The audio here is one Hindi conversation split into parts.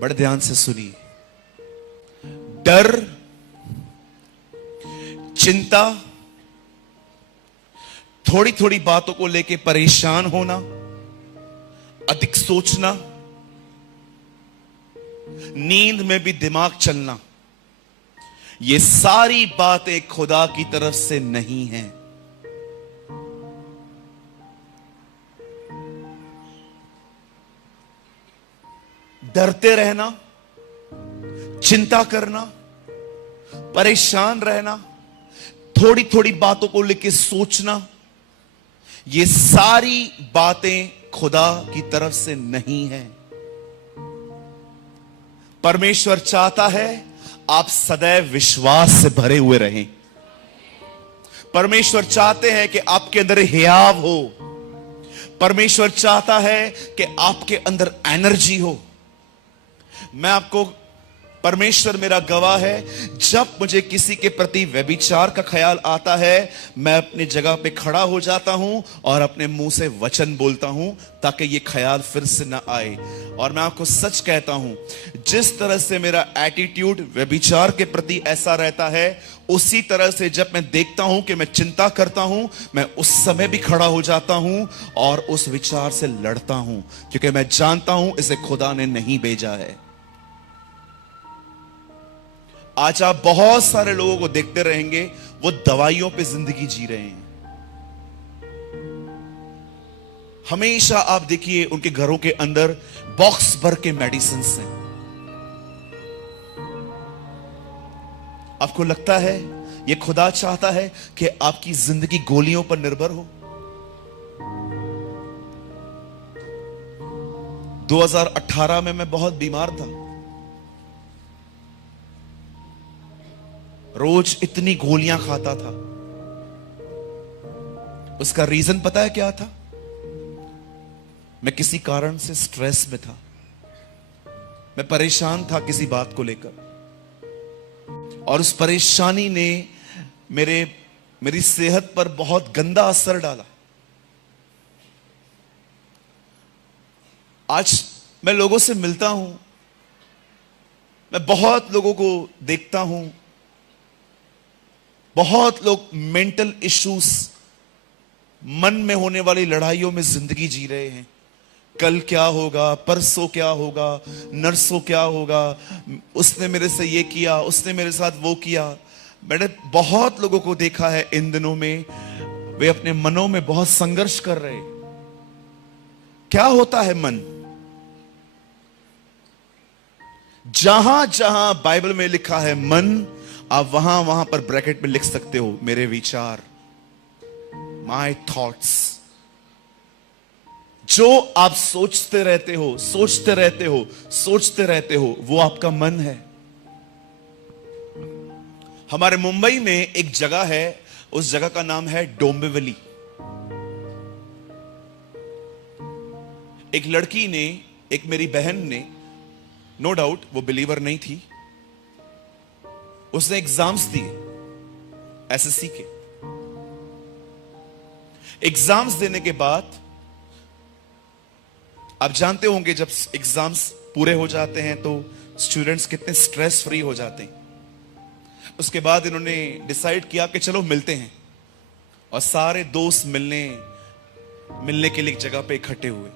बड़े ध्यान से सुनिए। डर, चिंता, थोड़ी थोड़ी बातों को लेके परेशान होना, अधिक सोचना, नींद में भी दिमाग चलना, ये सारी बातें खुदा की तरफ से नहीं हैं। डरते रहना, चिंता करना, परेशान रहना, थोड़ी थोड़ी बातों को लेकर सोचना, ये सारी बातें खुदा की तरफ से नहीं है। परमेश्वर चाहता है आप सदैव विश्वास से भरे हुए रहें। परमेश्वर चाहते हैं कि आपके अंदर हियाव हो। परमेश्वर चाहता है कि आपके अंदर एनर्जी हो। मैं आपको, परमेश्वर मेरा गवाह है, जब मुझे किसी के प्रति व्यभिचार का ख्याल आता है, मैं अपनी जगह पे खड़ा हो जाता हूं और अपने मुंह से वचन बोलता हूं ताकि ये ख्याल फिर से ना आए। और मैं आपको सच कहता हूं, जिस तरह से मेरा एटीट्यूड व्यभिचार के प्रति ऐसा रहता है, उसी तरह से जब मैं देखता हूं कि मैं चिंता करता हूं, मैं उस समय भी खड़ा हो जाता हूं और उस विचार से लड़ता हूं, क्योंकि मैं जानता हूं इसे खुदा ने नहीं भेजा है। आज आप बहुत सारे लोगों को देखते रहेंगे, वो दवाइयों पे जिंदगी जी रहे हैं। हमेशा आप देखिए उनके घरों के अंदर बॉक्स भर के मेडिसिन हैं। आपको लगता है ये खुदा चाहता है कि आपकी जिंदगी गोलियों पर निर्भर हो? 2018 में मैं बहुत बीमार था। रोज इतनी गोलियां खाता था। उसका रीजन पता है क्या था? मैं किसी कारण से स्ट्रेस में था। मैं परेशान था किसी बात को लेकर, और उस परेशानी ने मेरी सेहत पर बहुत गंदा असर डाला। आज मैं लोगों से मिलता हूं, मैं बहुत लोगों को देखता हूं, बहुत लोग मेंटल इश्यूज, मन में होने वाली लड़ाइयों में जिंदगी जी रहे हैं। कल क्या होगा, परसों क्या होगा, नरसों क्या होगा, उसने मेरे से ये किया, उसने मेरे साथ वो किया। मैंने बहुत लोगों को देखा है इन दिनों में, वे अपने मनों में बहुत संघर्ष कर रहे हैं। क्या होता है मन? जहां जहां बाइबल में लिखा है मन, आप वहां वहां पर ब्रैकेट में लिख सकते हो मेरे विचार, माई थॉट्स। जो आप सोचते रहते हो, सोचते रहते हो, सोचते रहते हो, वो आपका मन है। हमारे मुंबई में एक जगह है, उस जगह का नाम है डोंबिवली। एक लड़की ने, एक मेरी बहन ने, नो डाउट वो बिलीवर नहीं थी, उसने एग्जाम्स दिए एसएससी के। एग्जाम्स देने के बाद आप जानते होंगे, जब एग्जाम्स पूरे हो जाते हैं तो स्टूडेंट्स कितने स्ट्रेस फ्री हो जाते हैं। उसके बाद इन्होंने डिसाइड किया कि चलो मिलते हैं, और सारे दोस्त मिलने के लिए एक जगह पे इकट्ठे हुए।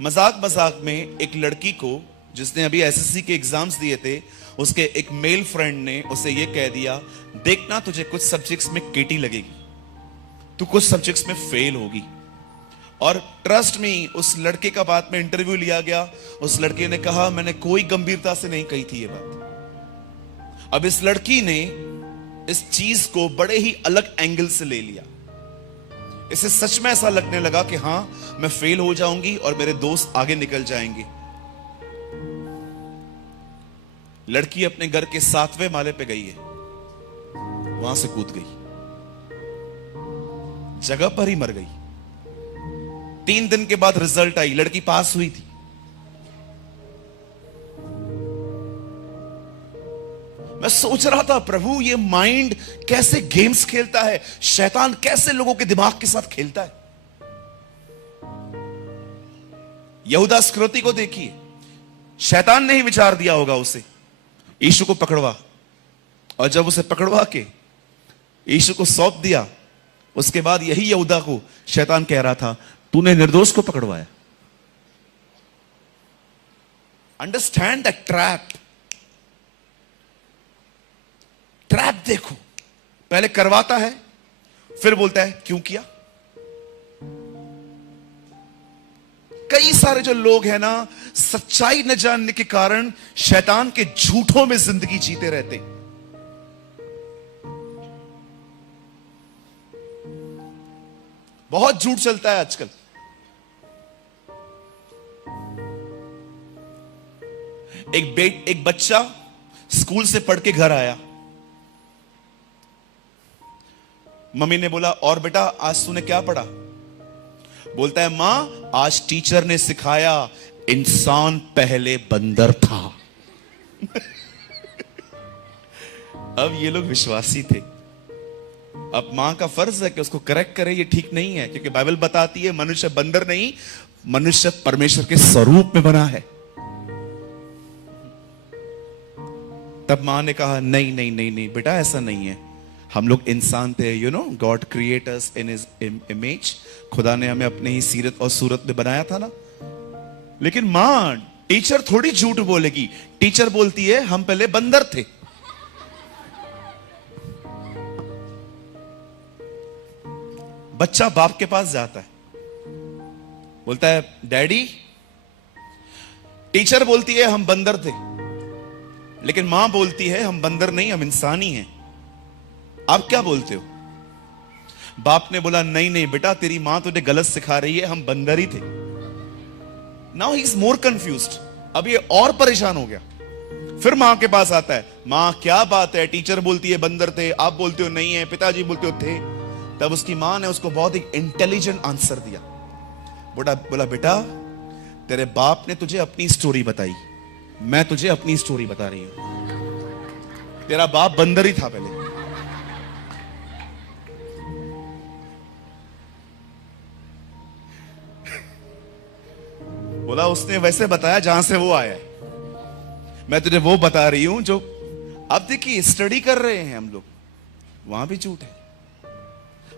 मजाक मजाक में एक लड़की को, जिसने अभी एसएससी के एग्जाम्स दिए थे, उसके एक मेल फ्रेंड ने उसे यह कह दिया, देखना तुझे कुछ सब्जेक्ट्स में केटी लगेगी, तू कुछ सब्जेक्ट्स में फेल होगी। और ट्रस्ट में उस लड़के का बात में इंटरव्यू लिया गया। उस लड़के ने कहा, मैंने कोई गंभीरता से नहीं कही थी ये बात। अब इस लड़की ने इस चीज को बड़े ही अलग एंगल से ले लिया। इसे सच में ऐसा लगने लगा कि हां, मैं फेल हो जाऊंगी और मेरे दोस्त आगे निकल जाएंगे। लड़की अपने घर के 7वें माले पे गई है, वहां से कूद गई, जगह पर ही मर गई। 3 दिन के बाद रिजल्ट आई, लड़की पास हुई थी। मैं सोच रहा था, प्रभु ये माइंड कैसे गेम्स खेलता है, शैतान कैसे लोगों के दिमाग के साथ खेलता है। यहूदा इस्करियोती को देखिए, शैतान ने ही विचार दिया होगा उसे, यीशु को पकड़वा, और जब उसे पकड़वा के यीशु को सौंप दिया, उसके बाद यही यहूदा को शैतान कह रहा था, तूने निर्दोष को पकड़वाया। Understand the trap. ट्रैप देखो, पहले करवाता है, फिर बोलता है क्यों किया। कई सारे जो लोग हैं ना, सच्चाई न जानने के कारण शैतान के झूठों में जिंदगी जीते रहते। बहुत झूठ चलता है आजकल। एक बच्चा स्कूल से पढ़ के घर आया, मम्मी ने बोला, और बेटा आज तूने क्या पढ़ा? बोलता है, मां आज टीचर ने सिखाया इंसान पहले बंदर था। अब ये लोग विश्वासी थे। अब मां का फर्ज है कि उसको करेक्ट करे, ये ठीक नहीं है, क्योंकि बाइबल बताती है मनुष्य बंदर नहीं, मनुष्य परमेश्वर के स्वरूप में बना है। तब मां ने कहा, नहीं नहीं नहीं नहीं बेटा, ऐसा नहीं है, हम लोग इंसान थे, you know, God create us in his image, खुदा ने हमें अपने ही सीरत और सूरत में बनाया था ना। लेकिन मां, टीचर थोड़ी झूठ बोलेगी, टीचर बोलती है हम पहले बंदर थे। बच्चा बाप के पास जाता है, बोलता है, डैडी टीचर बोलती है हम बंदर थे, लेकिन मां बोलती है हम बंदर नहीं, हम इंसान ही हैं, आप क्या बोलते हो? बाप ने बोला, नहीं नहीं बेटा, तेरी मां तुझे गलत सिखा रही है, हम बंदर ही थे। Now he is more confused. अब ये और परेशान हो गया। फिर मां के पास आता है, मां क्या बात है, टीचर बोलती है बंदर थे, आप बोलते हो नहीं है, पिताजी बोलते हो थे। तब उसकी मां ने उसको बहुत ही इंटेलिजेंट आंसर दिया। बोला, बेटा तेरे बाप ने तुझे अपनी स्टोरी बताई, मैं तुझे अपनी स्टोरी बता रही हूं। तेरा बाप बंदर ही था पहले। बोला, उसने वैसे बताया जहां से वो आया है, मैं तुझे वो बता रही हूं जो अब देखिए स्टडी कर रहे हैं हम लोग, वहां भी झूठ है।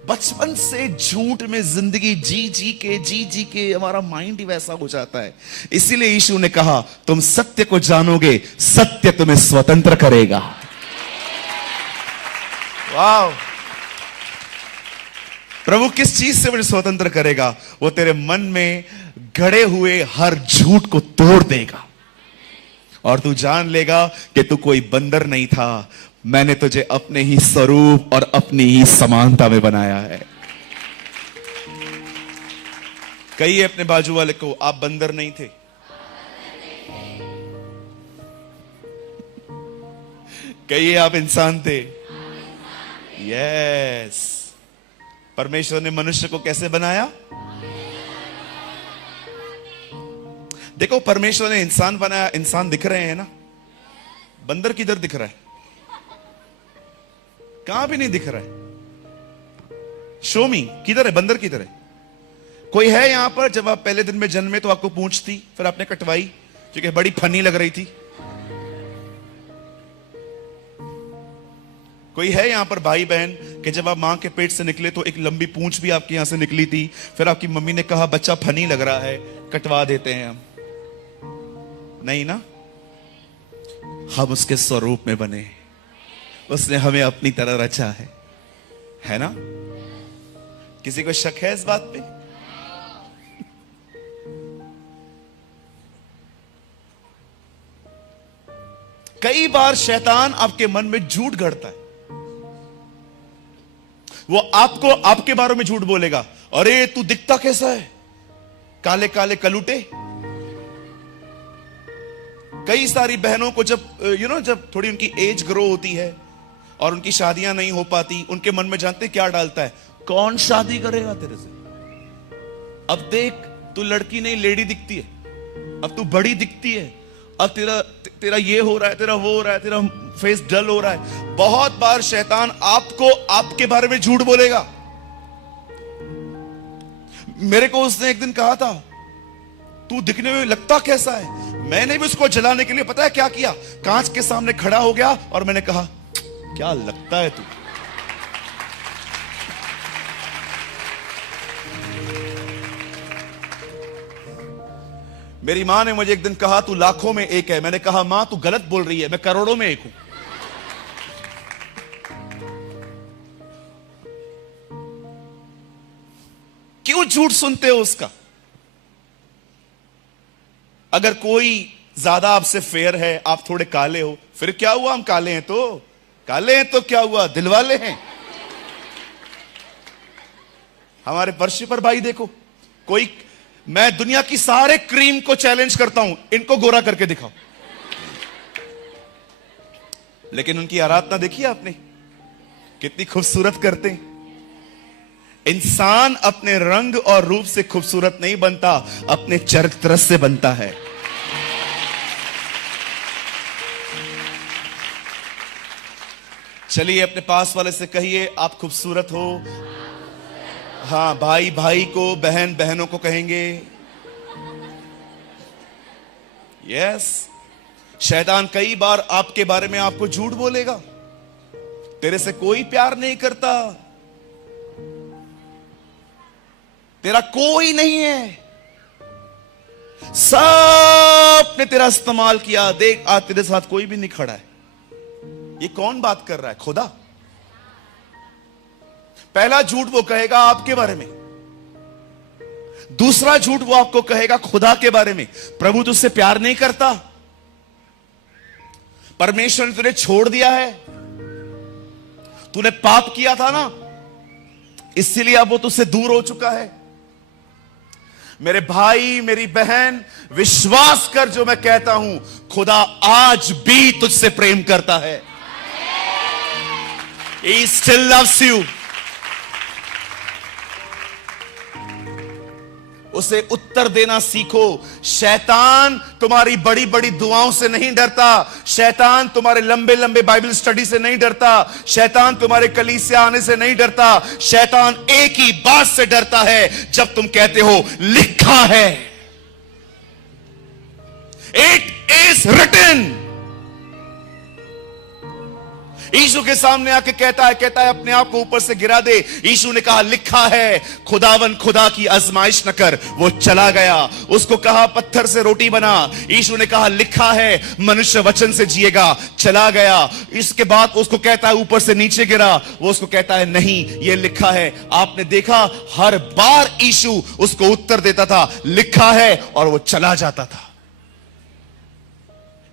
बचपन से झूठ में जिंदगी जी जी के हमारा माइंड ही वैसा हो जाता है। इसीलिए यीशु ने कहा, तुम सत्य को जानोगे, सत्य तुम्हें स्वतंत्र करेगा। वाह! प्रभु किस चीज से मुझे स्वतंत्र करेगा? वो तेरे मन में गड़े हुए हर झूठ को तोड़ देगा, और तू जान लेगा कि तू कोई बंदर नहीं था, मैंने तुझे अपने ही स्वरूप और अपनी ही समानता में बनाया है। कहिए अपने बाजू वाले को, आप बंदर नहीं थे। कहिए, आप इंसान थे। यस। परमेश्वर ने मनुष्य को कैसे बनाया? देखो, परमेश्वर ने इंसान बनाया, इंसान दिख रहे हैं ना, बंदर किधर दिख रहा है? कहां भी नहीं दिख रहा है। शो मी, किधर है बंदर, किधर है? कोई है यहां पर, जब आप पहले दिन में जन्मे तो आपको पूंछ थी, फिर आपने कटवाई क्योंकि बड़ी फनी लग रही थी? कोई है यहां पर भाई बहन कि जब आप मां के पेट से निकले तो एक लंबी पूंछ भी आपके यहां से निकली थी, फिर आपकी मम्मी ने कहा बच्चा फनी लग रहा है, कटवा देते हैं हम? नहीं ना। हम उसके स्वरूप में बने, उसने हमें अपनी तरह रचा है ना? किसी को शक है इस बात पे? कई बार शैतान आपके मन में झूठ गढ़ता है। वो आपको आपके बारे में झूठ बोलेगा, अरे तू दिखता कैसा है, काले काले कलूटे। कई सारी बहनों को जब जब थोड़ी उनकी एज ग्रो होती है और उनकी शादियां नहीं हो पाती, उनके मन में जानते क्या डालता है? कौन शादी करेगा तेरे से? अब देख, तू लड़की नहीं लेडी दिखती है, अब तू बड़ी दिखती है, अब तेरा ये हो रहा है, तेरा वो हो रहा है, तेरा फेस डल हो रहा है। बहुत बार शैतान आपको आपके बारे में झूठ बोलेगा। मेरे को उसने एक दिन कहा था, तू दिखने में लगता कैसा है। मैंने भी उसको जलाने के लिए पता है क्या किया, कांच के सामने खड़ा हो गया और मैंने कहा क्या लगता है तू। मेरी मां ने मुझे एक दिन कहा तू लाखों में एक है। मैंने कहा मां तू गलत बोल रही है, मैं करोड़ों में एक हूं। क्यों झूठ सुनते हो उसका? अगर कोई ज्यादा आपसे फेयर है, आप थोड़े काले हो, फिर क्या हुआ, हम काले हैं तो क्या हुआ, दिलवाले हैं। हमारे पर्चे पर भाई देखो, कोई, मैं दुनिया की सारे क्रीम को चैलेंज करता हूं, इनको गोरा करके दिखाओ। लेकिन उनकी आराधना देखिए आपने, कितनी खूबसूरत करते हैं। इंसान अपने रंग और रूप से खूबसूरत नहीं बनता, अपने चरित्र से बनता है। चलिए अपने पास वाले से कहिए आप खूबसूरत हो। हाँ, भाई भाई को, बहन बहनों को कहेंगे। यस, शैतान कई बार आपके बारे में आपको झूठ बोलेगा, तेरे से कोई प्यार नहीं करता, तेरा कोई नहीं है, सब ने तेरा इस्तेमाल किया, देख आज तेरे साथ कोई भी नहीं खड़ा है। ये कौन बात कर रहा है? खुदा। पहला झूठ वो कहेगा आपके बारे में, दूसरा झूठ वो आपको कहेगा खुदा के बारे में, प्रभु तुझसे प्यार नहीं करता, परमेश्वर ने तुझे छोड़ दिया है, तूने पाप किया था ना, इसीलिए अब वो तुझसे दूर हो चुका है। मेरे भाई मेरी बहन, विश्वास कर जो मैं कहता हूं, खुदा आज भी तुझसे प्रेम करता है। He still loves you. उसे उत्तर देना सीखो। शैतान तुम्हारी बड़ी बड़ी दुआओं से नहीं डरता, शैतान तुम्हारे लंबे लंबे बाइबल स्टडी से नहीं डरता, शैतान तुम्हारे कलीसिया आने से नहीं डरता। शैतान एक ही बात से डरता है, जब तुम कहते हो लिखा है, इट इज रिटन। यीशु के सामने आके कहता है अपने आप को ऊपर से गिरा दे। यीशु ने कहा लिखा है, खुदावन खुदा की आजमाइश न कर, वो चला गया। उसको कहा पत्थर से रोटी बना, यीशु ने कहा लिखा है मनुष्य वचन से जिएगा, चला गया। इसके बाद उसको कहता है ऊपर से नीचे गिरा, वो उसको कहता है नहीं ये लिखा है। आपने देखा हर बार यीशु उसको उत्तर देता था लिखा है, और वो चला जाता था।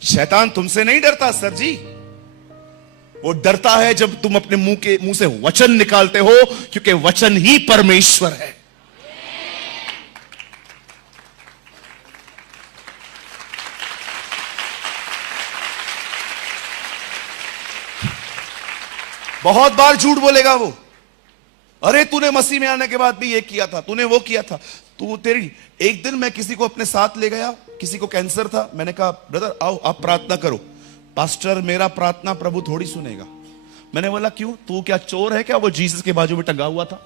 शैतान तुमसे नहीं डरता सर जी, वो डरता है जब तुम अपने मुंह से वचन निकालते हो, क्योंकि वचन ही परमेश्वर है। बहुत बार झूठ बोलेगा वो, अरे तूने मसीह में आने के बाद भी ये किया था, तूने वो किया था, तू तेरी। एक दिन मैं किसी को अपने साथ ले गया, किसी को कैंसर था, मैंने कहा ब्रदर आओ आप प्रार्थना करो। पास्टर मेरा प्रार्थना प्रभु थोड़ी सुनेगा। मैंने बोला क्यों, तू क्या चोर है क्या? वो जीसस के बाजू में टंगा हुआ था।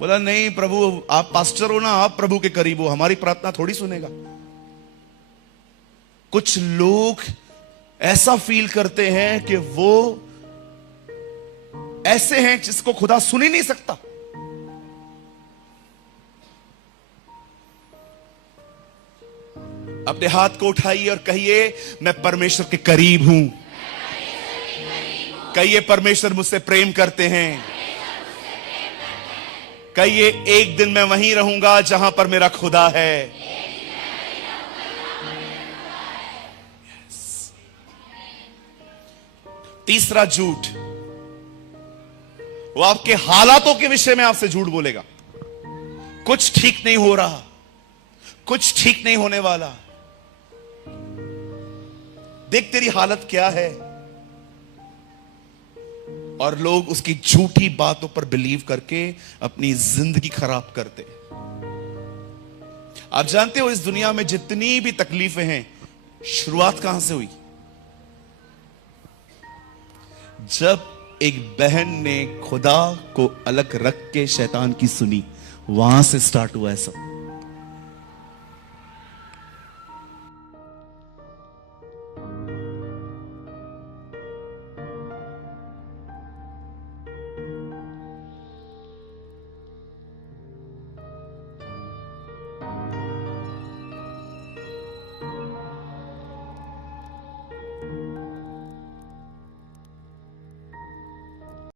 बोला नहीं प्रभु, आप पास्टर हो ना, आप प्रभु के करीब हो, हमारी प्रार्थना थोड़ी सुनेगा। कुछ लोग ऐसा फील करते हैं कि वो ऐसे हैं जिसको खुदा सुन ही नहीं सकता। अपने हाथ को उठाइए और कहिए मैं परमेश्वर के करीब हूं। कहिए परमेश्वर मुझसे प्रेम करते हैं। कहिए एक दिन मैं वहीं रहूंगा जहां पर मेरा खुदा है। तीसरा झूठ, वो आपके हालातों के विषय में आपसे झूठ बोलेगा। कुछ ठीक नहीं हो रहा, कुछ ठीक नहीं होने वाला, देख तेरी हालत क्या है। और लोग उसकी झूठी बातों पर बिलीव करके अपनी जिंदगी खराब करते। आप जानते हो इस दुनिया में जितनी भी तकलीफें हैं, शुरुआत कहां से हुई? जब एक बहन ने खुदा को अलग रख के शैतान की सुनी, वहां से स्टार्ट हुआ है सब।